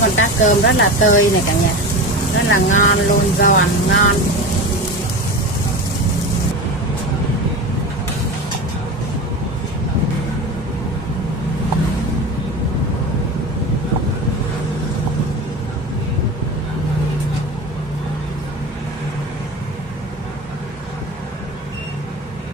con cá cơm rất là tươi này cả nhà, rất là ngon luôn, giòn ngon.